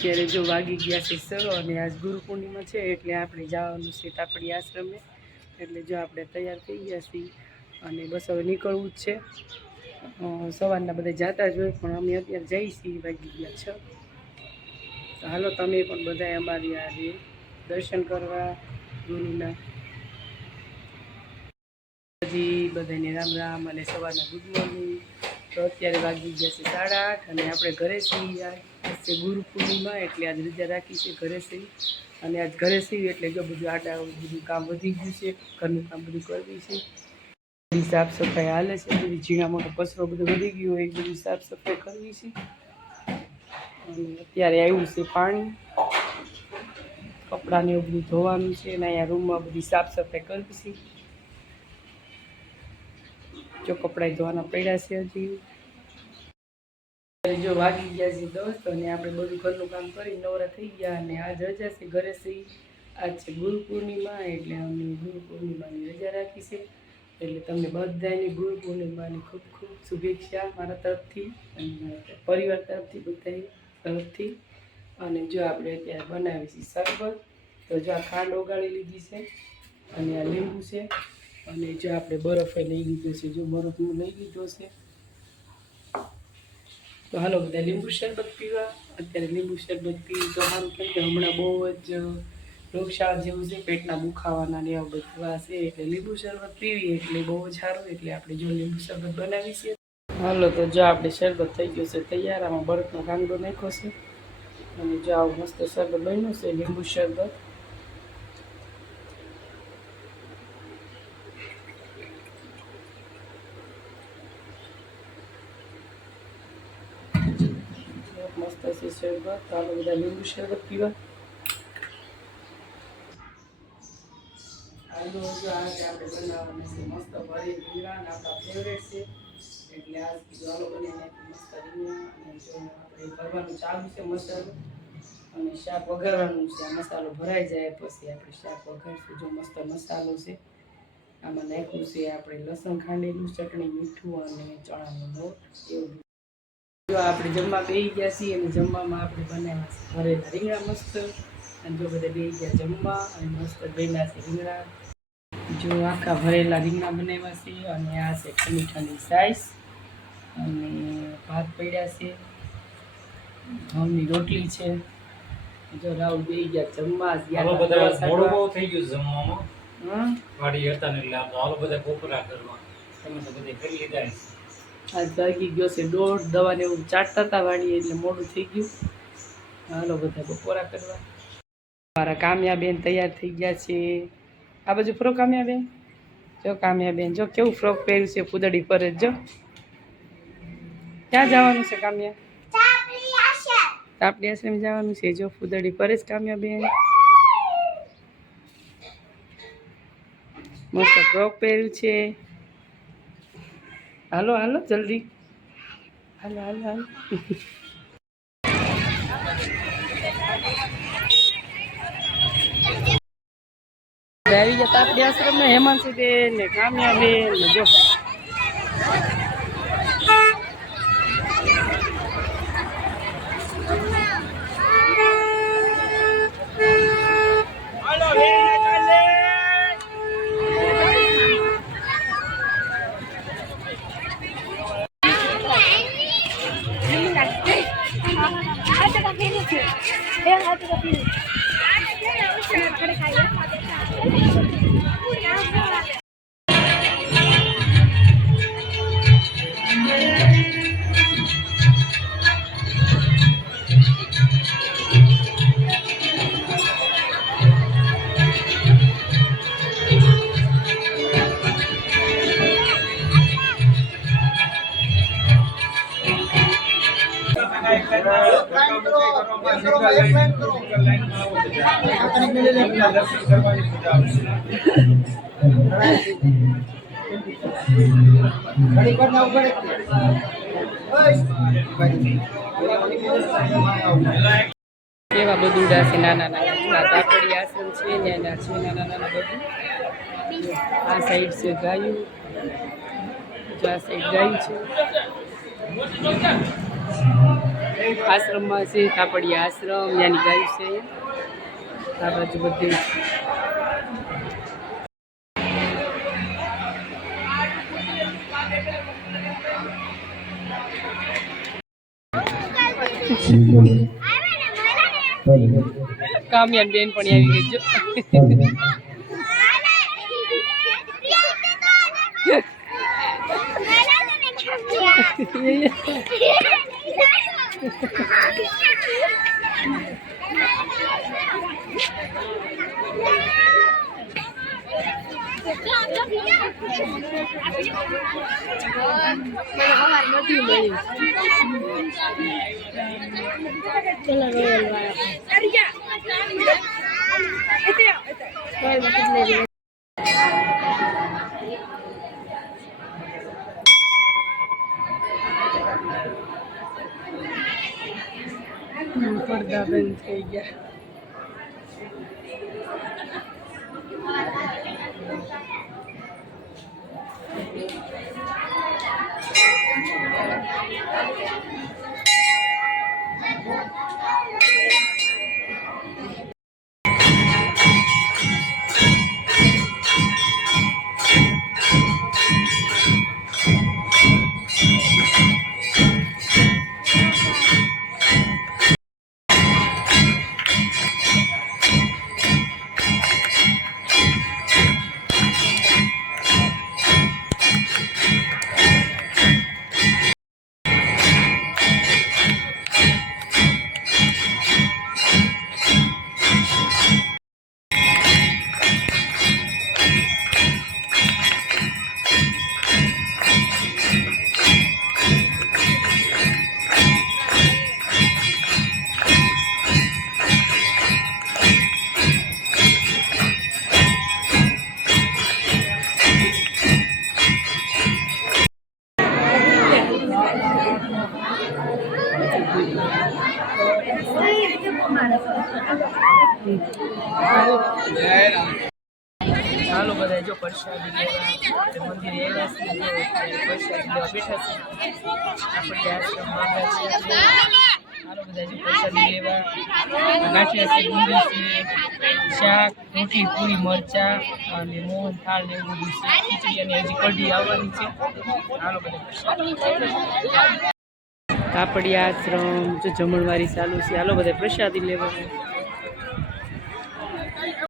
અત્યારે જો વાગી ગયા છે 6 અને આજ ગુરુ પૂર્ણિમા છે એટલે આપણે જવાનું છે તાપડી આશ્રમે. એટલે જો આપણે તૈયાર થઈ ગયા છીએ અને બસ હવે નીકળવું જ છે. સવારના બધા જતા જ હોય પણ અમે અત્યારે જઈ છીએ, વાગી ગયા 6. તો હાલો તમે પણ બધા અમારી આજે દર્શન કરવા ગુરુના. હજી બધાને રામ રામ અને સવારના ગુડ મોર્નિંગ. તો અત્યારે વાગી ગયા છે 8:30 અને આપણે ઘરે છીએ. આજ છે ગુરુ પૂર્ણિમા એટલે આજ રજા રાખી છે ઘરે છીએ. અને આજ ઘરે છીએ એટલે જો બધું બધું કામ વધી ગયું છે, ઘરનું કામ બધું કરવી છે, બધી સાફ સફાઈ હાલે છે, બધી ઝીણા મોટો કચરો બધો વધી ગયો હોય એ બધી સાફ સફાઈ કરવી છે. અને અત્યારે આવ્યું છે પાણી, કપડાને એવું બધું ધોવાનું છે અને અહીંયા રૂમમાં બધી સાફ સફાઈ કરવી છે. જો કપડાં ધોવાના પડ્યા છે હજી. જો વાગી ગયા છે 10 અને આપણે બધું ઘરનું કામ કરી નવરા થઈ ગયા અને આજ રજા છે ઘરે છીએ. આજ છે ગુરુ પૂર્ણિમા એટલે અમે ગુરુ પૂર્ણિમાની રજા રાખી છે. એટલે તમને બધાને ગુરુ પૂર્ણિમાની ખૂબ ખૂબ શુભેચ્છા મારા તરફથી અને પરિવાર તરફથી, બધા તરફથી. અને જો આપણે અત્યારે બનાવી છીએ શરબત. તો જો આ ખાંડ ઓગાળી લીધી છે અને આ લીંબુ છે અને જો આપણે બરફે લઈ લીધો છે, જો બરફ લઈ લીધો છે. તો હાલો બધા લીંબુ શરબત પીવા. અત્યારે લીંબુ શરબત પીવી તો સારું, કેમ કે હમણાં બહુ જ રોગશાળા જેવું છે, પેટના દુખાવાના ને એવા બધા છે. એટલે લીંબુ શરબત પીવી એટલે બહુ જ સારું. એટલે આપણે જો લીંબુ શરબત બનાવી છે. હાલો તો જો આપણે શરબત થઈ ગયું છે તૈયાર. આમાં બરફનો કાંદો નાખ્યો છે અને જો આવું મસ્ત શરબત બન્યું છે, લીંબુ શરબત. મસ્ત છે શરબત. હાલો બધા લીંબુ શરબત પીવા. હાલો જો આજે આપણે બનાવવાના છે મસ્ત ભરી રીંગણા, આપણા ફેવરેટ છે એટલે આજ કીધું હાલો બનાવીને મસ્ત રીંગણા. અને જો આપણે ભરવાનું ચાલુ છે મસાલો અને શાક વઘારવાનું છે. આ મસાલો ભરાઈ જાય પછી આપણે શાક વઘારશું. જો મસ્ત મસાલો છે, આમાં નાખ્યું છે આપણે લસણ ખાંડેલું, ચટણી, મીઠું અને ચણાનો લોટ એવું. જો આપણે જમવા બેસી ગયા છીએ અને જમવામાં આપણે બનાવ્યા છે ભરેલા રીંગણા મસ્ત. અને જો બધા બેસી ગયા જમવા અને મસ્ત બન્યા છે રીંગણા. જો આખા ભરેલા રીંગણા બનાવ્યા છે અને આ છે ટમેટાની સાઈઝ અને ભાત પડ્યા છે, ઘઉંની રોટલી છે. જો રાહુલ બેસી ગયા જમવા. મોડું થઈ ગયું જમવામાં. વાડી હતા ને એટલે હાલો બધા કોપરા કરવા. તમે તો બધે કરી લીધા. આજ વાગી ગયો છે 1:30. દવાને એવું ચાટતા હતા વાડીએ એટલે મોડું થઈ ગયું. હાલો બધા બપોરા કરવા. મારા કામ્યાબેન તૈયાર થઈ ગયા છે. આ બાજુ ફ્રોક કામ્યાબેન. જો કામ્યાબેન જો કેવું ફ્રોક પહેર્યું છે, ફૂદડી પર જ. જો ક્યાં જવાનું છે કામ્યા? તાપડી આશ્રમ જવાનું છે. જો ફૂદડી પર જ કામ્યાબેન. મસ્ત ફ્રોક પહેર્યું છે. હાલો હાલો જલ્દી, હાલો હાલો હાલો. આવી ગયા તાપડી આશ્રમ ને હેમાંશીબેન ને કામ્યાબેન ને જો એવા બધુડા છે નાના નાના. તાપડી આશ્રમ છે ને એના છે નાના નાના બધું. આ સાઈડ છે ગાયું, જો આ સાઈડ ગાયું છે. આશ્રમમાં છે, કાપડિયા આશ્રમ ત્યાંની ગાય છે આ બાજુ બધી. કામયાન બેન પણ આવી ગઈ જો. પડદા બંધ થઈ ગયા. ચાલો બધા જો પ્રસાદી લેવા મંદિરે આવ્યા છે, પ્રસાદી લેવા બેઠા છે. આપણે આશ્રમમાં આવ્યા છે. ચાલો બધા જો પ્રસાદી લેવા. ગાંઠિયા છે, ગુંદી છે, શાક, રોટી, પૂરી, મરચા અને મોહન થાળ ને એવું બધું છે. ખીચડી અને હજી કઢી આવવાની છે. ચાલો બધા કાપડિયા આશ્રમ જો જમણવારી ચાલુ છે. હાલો બધા પ્રસાદી લેવા.